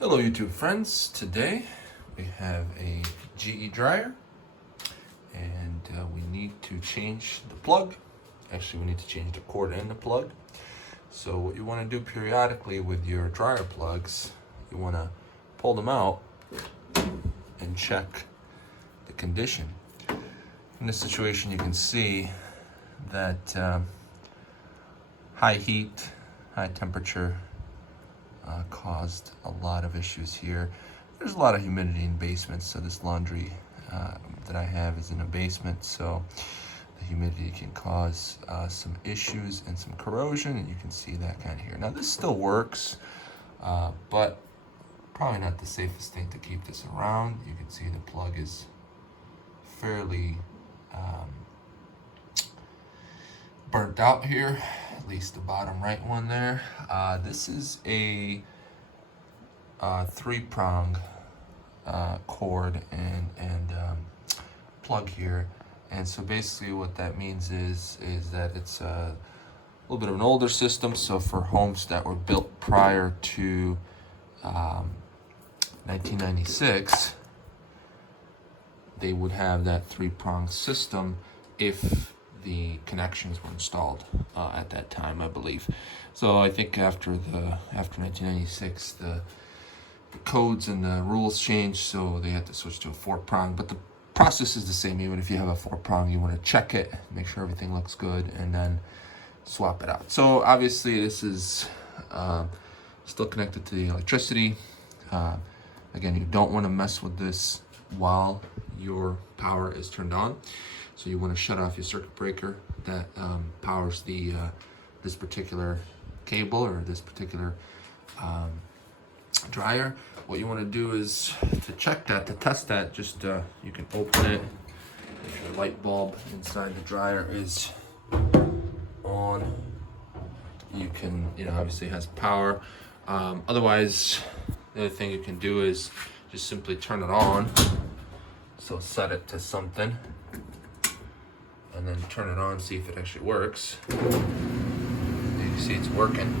Hello YouTube friends, today we have a GE dryer and we need to change the plug. Actually, we need to change the cord and the plug. So what you want to do periodically with your dryer plugs, you want to pull them out and check the condition. In this situation you can see that high heat, high temperature caused a lot of issues here. There's a lot of humidity in basements, so this laundry that I have is in a basement, so the humidity can cause some issues and some corrosion, and you can see that kind of here. Now this still works, but probably not the safest thing to keep this around. You can see the plug is fairly burnt out here, at least the bottom right one there. This is a three-prong cord and plug here, and so basically what that means is that it's a little bit of an older system. So for homes that were built prior to 1996, they would have that three-prong system if the connections were installed at that time, I believe. So I think after 1996, the codes and the rules changed, so they had to switch to a four-prong. But the process is the same. Even if you have a four-prong, you want to check it, make sure everything looks good, and then swap it out. So obviously this is still connected to the electricity. Again, you don't want to mess with this while your power is turned on. So you want to shut off your circuit breaker that powers the this particular cable or this particular dryer. What you want to do is to check that, to test that, just you can open it. If your light bulb inside the dryer is on, you can, obviously it has power. Otherwise, the other thing you can do is just simply turn it on. So set it to something, and then turn it on, see if it actually works. You can see it's working.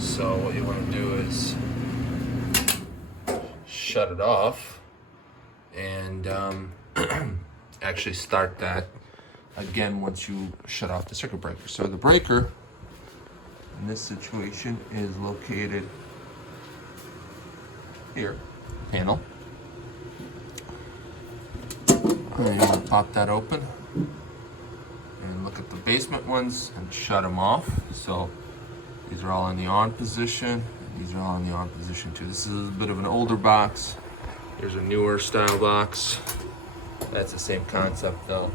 So what you want to do is shut it off and actually start that again once you shut off the circuit breaker. So the breaker in this situation is located here, panel. And you want to pop that open and look at the basement ones and shut them off. So these are all in the on position, and these are all in the on position too. This is a bit of an older box. Here's a newer style box. That's the same concept though.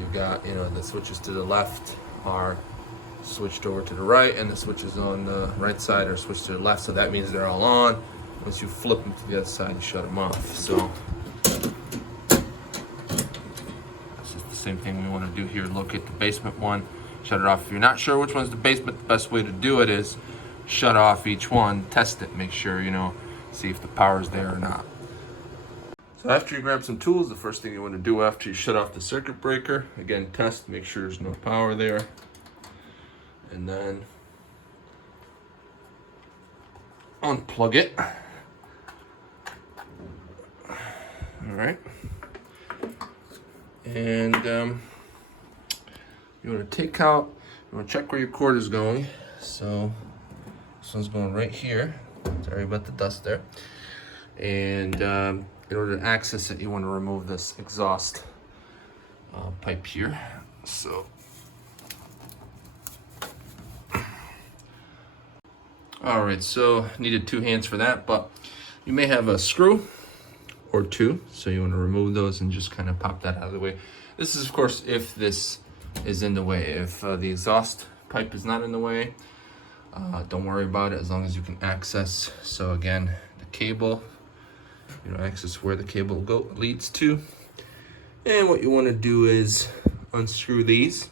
You've got, the switches to the left are switched over to the right, and the switches on the right side are switched to the left. So that means they're all on. Once you flip them to the other side, you shut them off. So same thing we want to do here. Locate the basement one, shut it off. If you're not sure which one's the basement, the best way to do it is shut off each one, test it, make sure, see if the power is there or not. So after you grab some tools, the first thing you want to do after you shut off the circuit breaker, again, test, make sure there's no power there. And then unplug it. All right. And you want to take out, you want to check where your cord is going. So this one's going right here. Sorry about the dust there. And in order to access it, you want to remove this exhaust pipe here. So all right, so needed two hands for that, but you may have a screw or two, so you want to remove those and just kind of pop that out of the way. This is, of course, if this is in the way. If the exhaust pipe is not in the way, don't worry about it as long as you can access. So again, the cable, access where the cable leads to. And what you want to do is unscrew these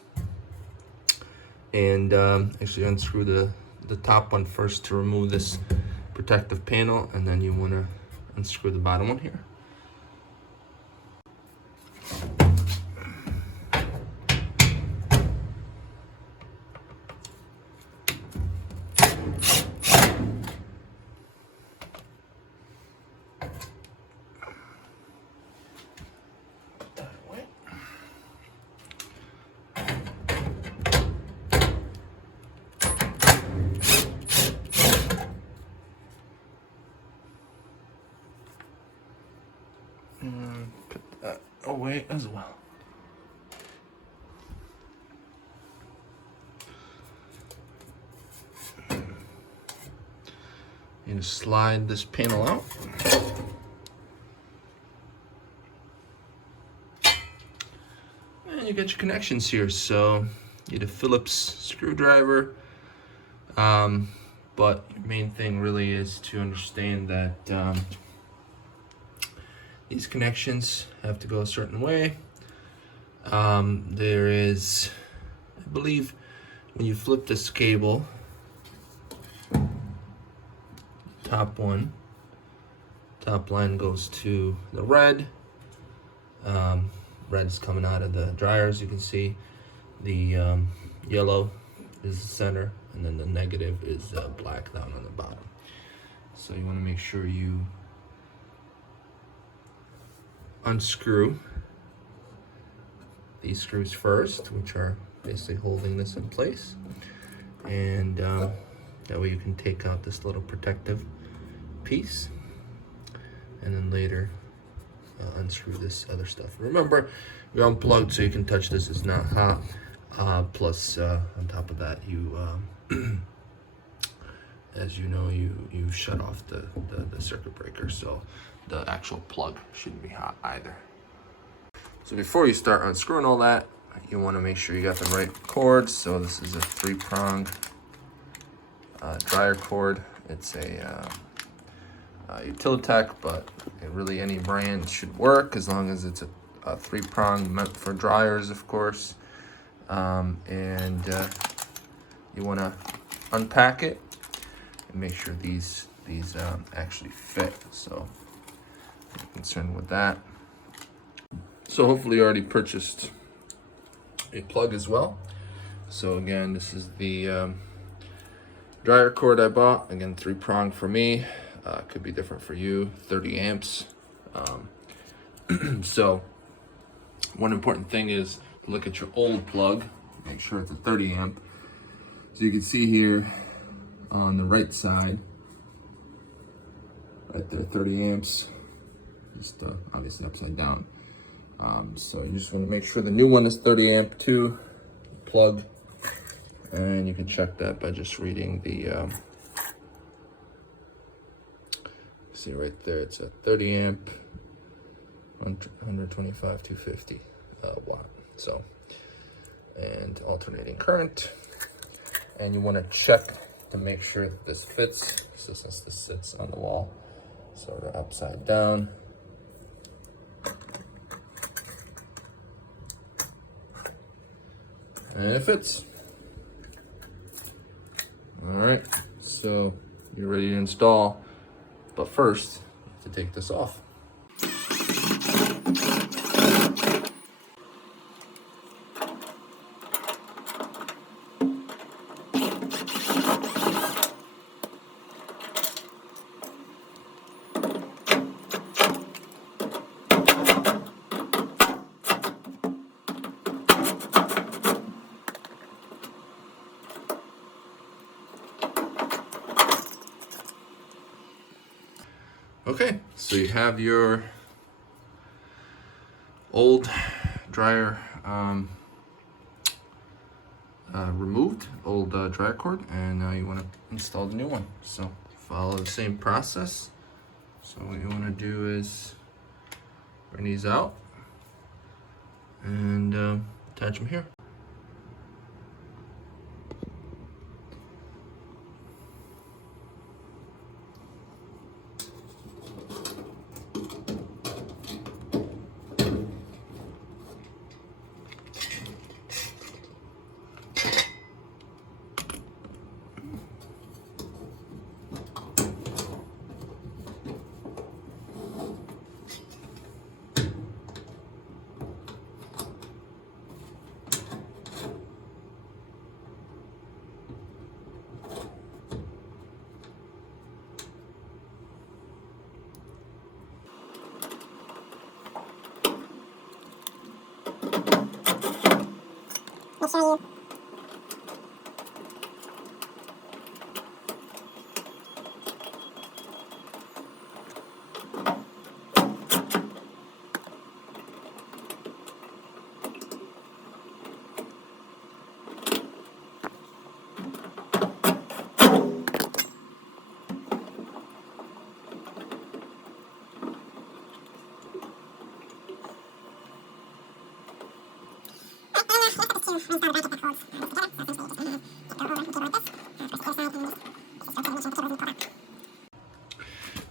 and actually unscrew the top one first to remove this protective panel, and then you want to unscrew the bottom one here. way as well. You just slide this panel out. And you get your connections here. So you need a Phillips screwdriver. But your main thing really is to understand that these connections have to go a certain way. There is, I believe, when you flip this cable, top line goes to the red. Red is coming out of the dryer, as you can see. The yellow is the center, and then the negative is black down on the bottom. So you want to make sure you unscrew these screws first, which are basically holding this in place, and that way you can take out this little protective piece, and then later unscrew this other stuff. Remember, you're unplugged, so you can touch this. It's not hot. Plus, on top of that, you, as you know, you shut off the circuit breaker, so the actual plug shouldn't be hot either. So before you start unscrewing all that, you want to make sure you got the right cord. So this is a 3-prong dryer cord. It's a Utilitech, but really any brand should work as long as it's a 3-prong, meant for dryers, of course. And you want to unpack it and make sure these actually fit. So I'm concerned with that. So hopefully you already purchased a plug as well. So again, this is the dryer cord I bought. Again, 3-prong for me. Could be different for you. 30 amps. So one important thing is to look at your old plug. Make sure it's a 30 amp. So you can see here on the right side, right there, 30 amps. Just obviously upside down. So you just want to make sure the new one is 30 amp too, plug, and you can check that by just reading the, see right there, it's a 30 amp, 125, 250 watt. So, and alternating current, and you want to check to make sure that this fits. So since this sits on the wall, sort of upside down. And it fits. All right, so you're ready to install, but first, you have to take this off. Okay, so you have your old dryer removed, old dryer cord, and now you want to install the new one. So follow the same process. So what you want to do is bring these out and attach them here. I'll show you.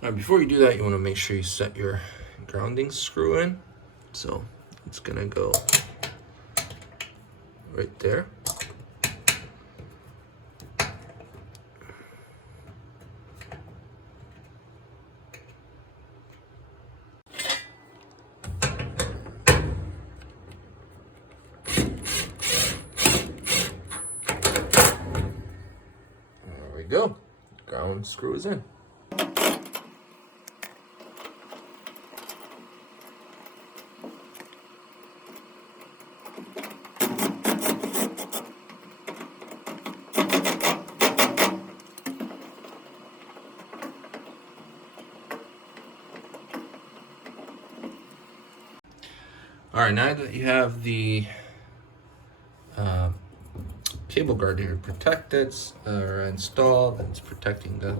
Now, before you do that, you want to make sure you set your grounding screw in. So it's gonna go right there. There we go. Ground screw is in. All right, now that you have the cable guard here protected or installed, and it's protecting the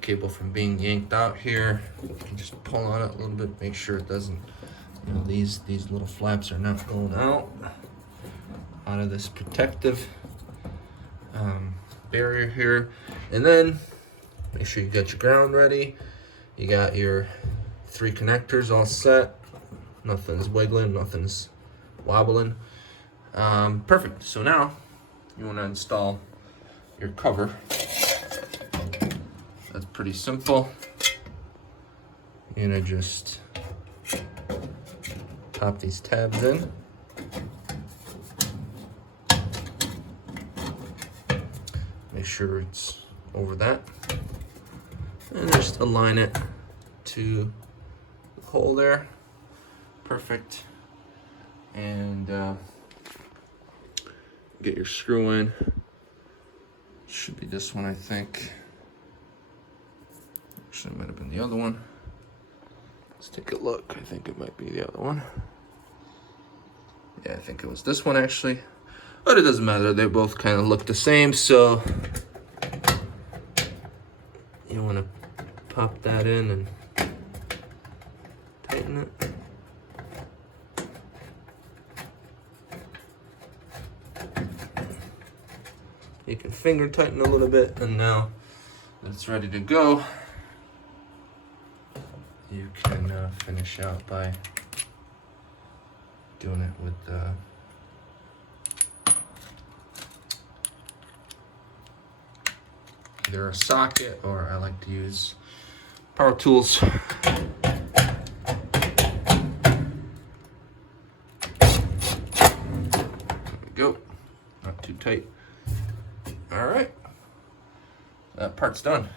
cable from being yanked out here, you can just pull on it a little bit, make sure it doesn't, you know, these little flaps are not going out of this protective barrier here. And then make sure you got your ground ready. You got your 3 connectors all set. Nothing's wiggling, nothing's wobbling. Perfect. So now you want to install your cover. That's pretty simple. You're gonna just pop these tabs in. Make sure it's over that. And just align it to the hole there. Perfect. And get your screw in. Should be this one, I think. Actually, it might have been the other one. Let's take a look. I think it might be the other one. Yeah, I think it was this one actually. But it doesn't matter. They both kind of look the same, so you want to pop that in and tighten it. You can finger tighten a little bit, and now that it's ready to go, you can finish out by doing it with either a socket, or I like to use power tools. There we go. Not too tight. All right, that part's done.